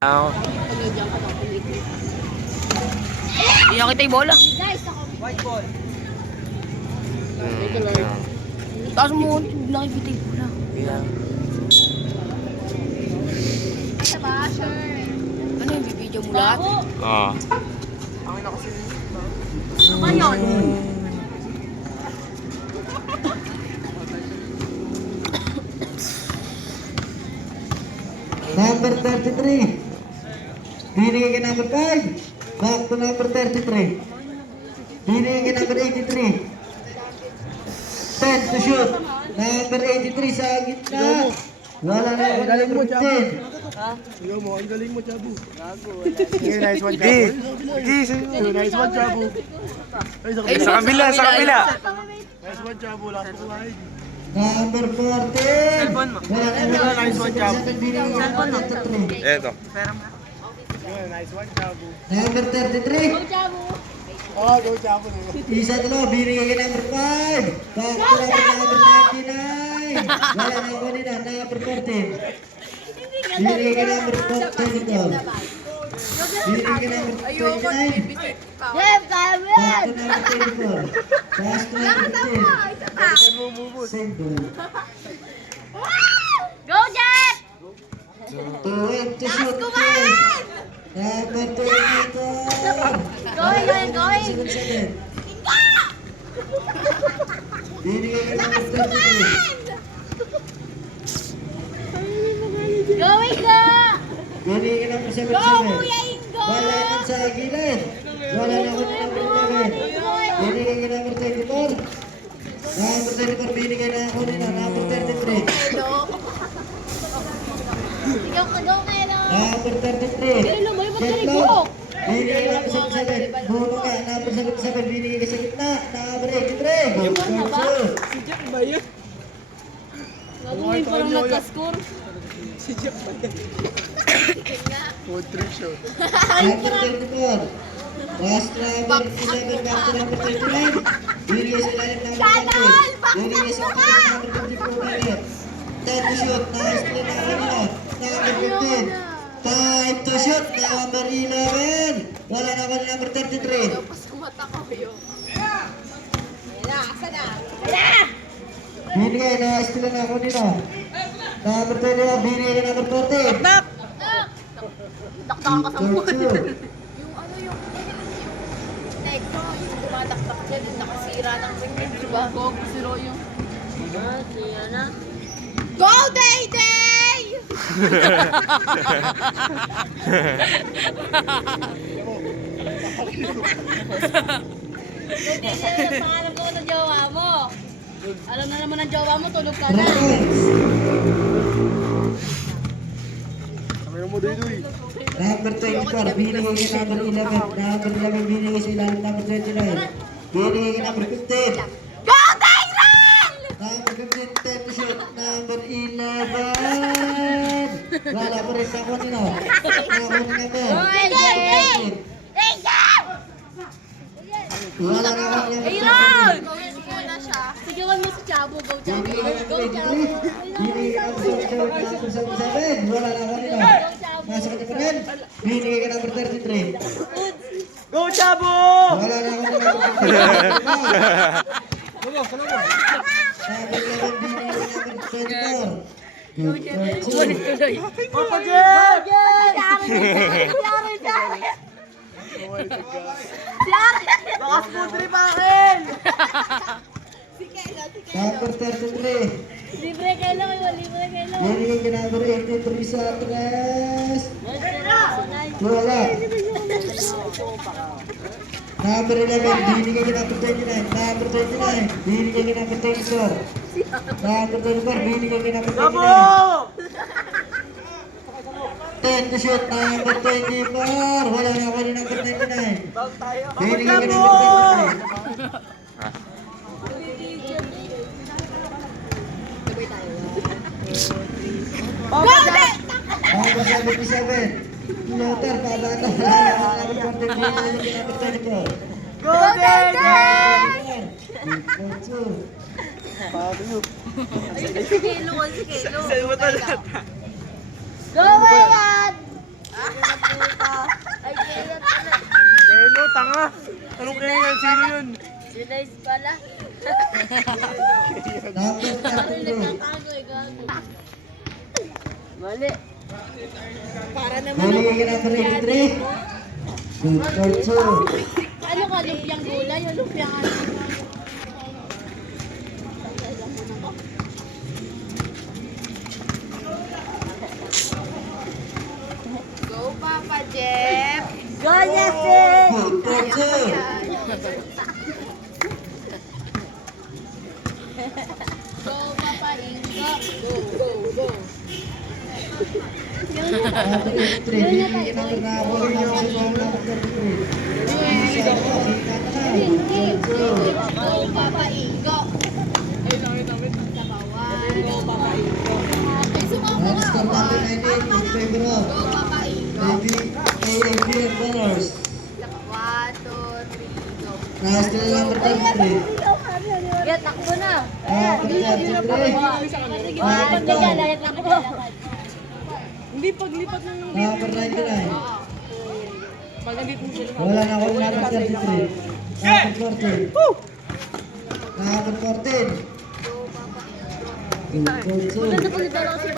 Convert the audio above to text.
Iyan kita yung bola. White ball. Taas mo, nakikita yung bola. Ano yung bibidyo mo lahat? Oo. Ang ina kasi. Ano yun? Number 33. Binigay kay number 5. Back to number 33. Binigay kay number 83. 10 to shoot. Number 83 sa gitna. Wala na ako Galing mo, number Chabu. 10. Yo mo, ang galing mo, Chabu. Nice one, Chabu. Nice one, Chabu. Sa kabila, sa kabila. Nice one, Chabu. Last one. Number 14. Wala na Nice one, Chabu. Binigay kay number 33. Eto. Nice one, Chabu. Number 33. Oh, go, Chabu. Isa dalawa, binigay kay number 5. Back to number 99. Wala na ako nila, number 14. Binigay kay number 24. Binigay kay number 29. Back to number 24. Pass to number 15. Simple. Go, Jet! 2-8 to shoot. Number 24. Going. 7-7. Binigay kay number 33. Going ka! Binigay kay number 77. Ingo! Wala nang sa gilid. Wala na ako ng number 11. Binigay kay number 24. Number 24 binigay na ako nila. Number 33. Ikaw ka, go, Kelo! Number 33. Kelo, may ba't Jet ka Long. nagbuhok? Binigay kay number 77. Buno ka. Number 77 binigay kay sa gitna. Number 83. Good shoot. Si Jack ba yun? Gagawin parang nagka-score. Si Jack ba yun? Food trick shot. Number 34. Last number 11 back to number 29. Binigay sa ilalim ng number 30. Binigay sa ilalim ng number 54 ulit. 10 to shoot. Nice play na kanina. Number 15. 5 to shoot. Number 11. Wala na ako number 33. Binigay na steal na ako nila. Number 21. Binigay na number 40. Taktakan ka sa mukha. 32. Yung ano yung tumataktak dyan, yung nakasira ng ring, di ba? Go, zero yung... Siya na. Go, Day Day! Hindi yung pangalan ko ng jowa mo. Alam na naman ng jowa mo, tulog ka na. Kamera mo, Doy-Doy. Number 24, binigay kay number 11. Number 11 binigay sa ilalim number 29. Binigay kay number 15. Go, Dayran! Number 15, 10 to shoot. Number 11. Wala pa rin ako nila. Ako na naman. Wala na ako nila. Ayun! Sigawan mo si Chabo, go Chabo. Binigay kay number 83. Binigay kay number 77. Wala na ako nila. Nasa kanya pa rin. Binigay kay number 33. Go, Chabu! Wala na ako nila. Number 11 binigay kay number 24. Papa Jack! Lakas po, trip akin! Number 33. Libre kayo lang, libre kayo lang. Binigay kay number 83 sa tres. Wala. Number 11, binigay kay number 29. Number 29, binigay kay number 24. Number 24, binigay kay number 29. 10 to shoot, number 24. Wala na ako ni number 99. Binigay kay number 29. Number 77. Floater, pabata. Number 14, binigay kay number 24. Go, Day-Day! Si Kelo, si Kelo. Saan mo talaga? Go, Ryan! Tanga! Anong kaya yan? Sino yun? Si Nice pala. Number 32. Mali. Para naman Bibigay ka number 83. Good for 2. ano ka, lumpiang gulay o lumpiang ano? Go, Papa Jeff! Go, Jeff! Good for 2. Go, Papa Ingo! Go, go, go! Number 83. Bibigay ka number 33. Go, Papa Ingo! Sa bawah. Go, Papa Ingo! Ay, sumama Next ka! score number 98 in favor of Go, Papa Ingo! AAP and Banners. 1, 2, 3, go! Now still number 33. Sige, takbo na! Number 33. Hindi, paglipat ng Number 99. pag nandito mo sila. Wala na ako number 33. Number 14. Number 14. Good for 2.